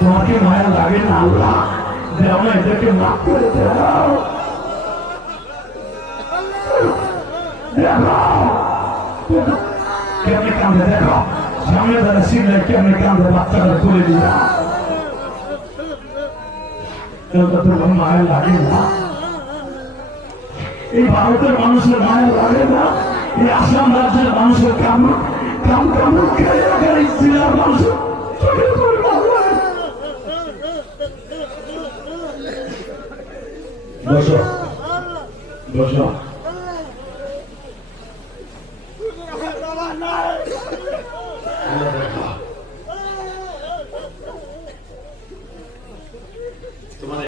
তোমাকে মায়া লাগে না আল্লাহ, দেও এদেরকে মাফ করে দাও। কেমনে কান্দে দেখো, সামনে যারা শিখলে কেমনে কান্দে, বাচ্চারা করে দিয়া তোমার মায়া লাগে না? এই ভারতের মানুষের মায়া লাগে না? এই আসাম রাজ্যের মানুষের কামড় জেলার মানুষের বসো বসো।